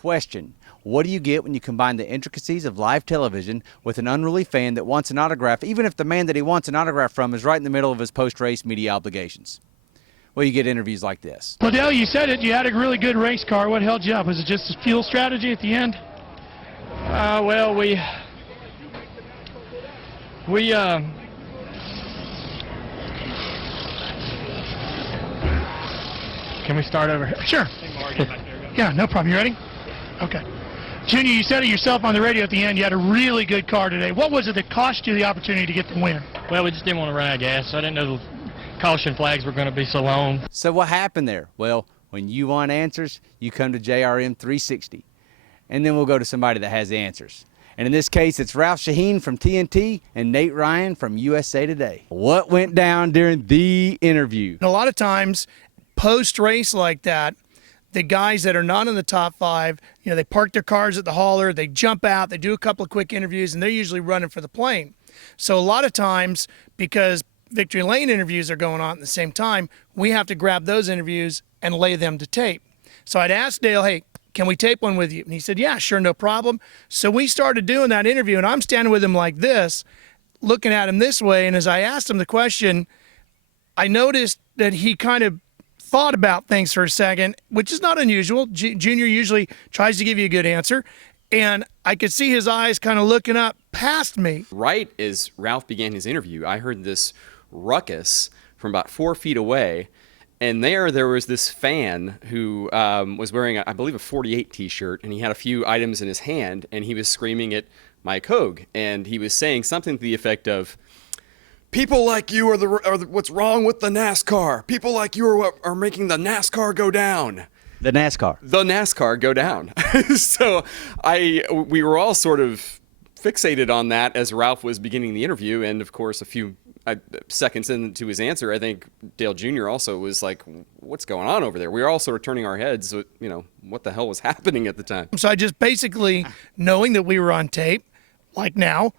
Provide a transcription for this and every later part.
Question: what do you get when you combine the intricacies of live television with an unruly fan that wants an autograph, even if the man that he wants an autograph from is right in the middle of his post-race media obligations? Well, you get interviews like this. Well, Dale, you said it. You had a really good race car. What held you up? Was it just a fuel strategy at the end? Well, we Can we start over? Sure. Yeah, no problem. You ready? Okay. Junior, you said it yourself on the radio at the end. You had a really good car today. What was it that cost you the opportunity to get the win? Well, we just didn't want to run out of gas. I didn't know the caution flags were going to be so long. So what happened there? Well, when you want answers, you come to JRM 360. And then we'll go to somebody that has the answers. And in this case, it's Ralph Sheheen from TNT and Nate Ryan from USA Today. What went down during the interview? And a lot of times, post-race like that, the guys that are not in the top five, you know, they park their cars at the hauler, they jump out, they do a couple of quick interviews, and they're usually running for the plane. So a lot of times, because Victory Lane interviews are going on at the same time, we have to grab those interviews and lay them to tape. So I'd ask Dale, hey, can we tape one with you? And he said, yeah, sure, no problem. So we started doing that interview, and I'm standing with him like this, looking at him this way, and as I asked him the question, I noticed that he kind of thought about things for a second, which is not unusual. Junior usually tries to give you a good answer, and I could see his eyes kind of looking up past me. Right as Ralph began his interview, I heard this ruckus from about 4 feet away, and there was this fan who was wearing, I believe, a 48 t-shirt, and he had a few items in his hand, and he was screaming at Mike Hogue, and he was saying something to the effect of, "People like you are what's wrong with the NASCAR. People like you are what are making the NASCAR go down." The NASCAR. The NASCAR go down. So we were all sort of fixated on that as Ralph was beginning the interview, and of course a few seconds into his answer, I think Dale Jr. also was like, "What's going on over there?" We were all sort of turning our heads, you know, what the hell was happening at the time. So I just basically, knowing that we were on tape, like now,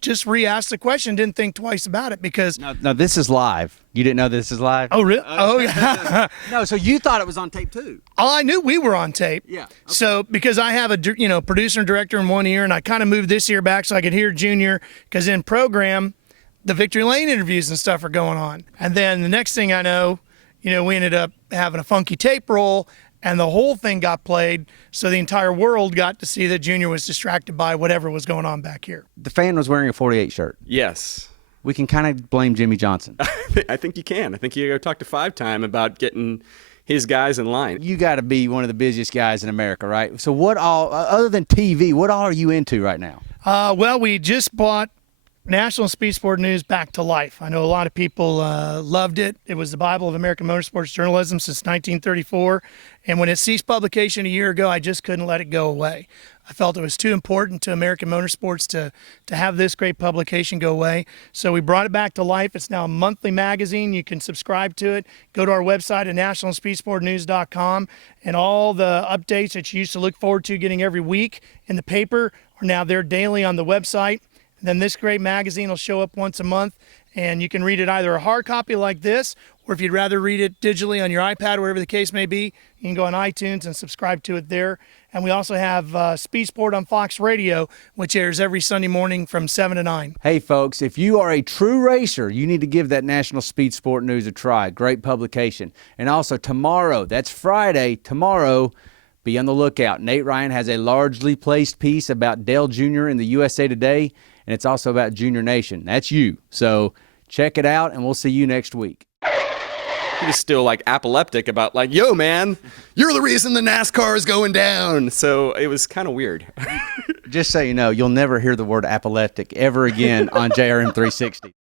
just re-asked the question, didn't think twice about it because... No, this is live. You didn't know this is live? Oh, really? Oh, yeah. No, so you thought it was on tape too? Oh, I knew we were on tape. Yeah. Okay. So because I have a producer and director in one ear, and I kind of moved this ear back so I could hear Junior, because in program, the Victory Lane interviews and stuff are going on. And then the next thing I know, we ended up having a funky tape roll, and the whole thing got played, so the entire world got to see that Junior was distracted by whatever was going on back here. The fan was wearing a 48 shirt. Yes. We can kind of blame Jimmy Johnson. I think you can. I think you got to talk to Five Time about getting his guys in line. You got to be one of the busiest guys in America, right? So what all, other than TV, what all are you into right now? Well, we just bought National Speed Sport News back to life. I know a lot of people loved it. It was the Bible of American motorsports journalism since 1934. And when it ceased publication a year ago, I just couldn't let it go away. I felt it was too important to American motorsports to have this great publication go away. So we brought it back to life. It's now a monthly magazine. You can subscribe to it. Go to our website at nationalspeedsportnews.com, and all the updates that you used to look forward to getting every week in the paper are now there daily on the website. Then this great magazine will show up once a month, and you can read it either a hard copy like this, or if you'd rather read it digitally on your iPad or whatever the case may be, you can go on iTunes and subscribe to it there. And we also have Speed Sport on Fox Radio, which airs every Sunday morning from 7 to 9. Hey, folks, if you are a true racer, you need to give that National Speed Sport News a try. Great publication. And also tomorrow, that's Friday, tomorrow, be on the lookout. Nate Ryan has a largely placed piece about Dale Jr. in the USA Today, and it's also about Junior Nation. That's you. So check it out, and we'll see you next week. He was still like apoplectic about like, "Yo, man, you're the reason the NASCAR is going down." So it was kind of weird. Just so you know, you'll never hear the word apoplectic ever again on JRM 360.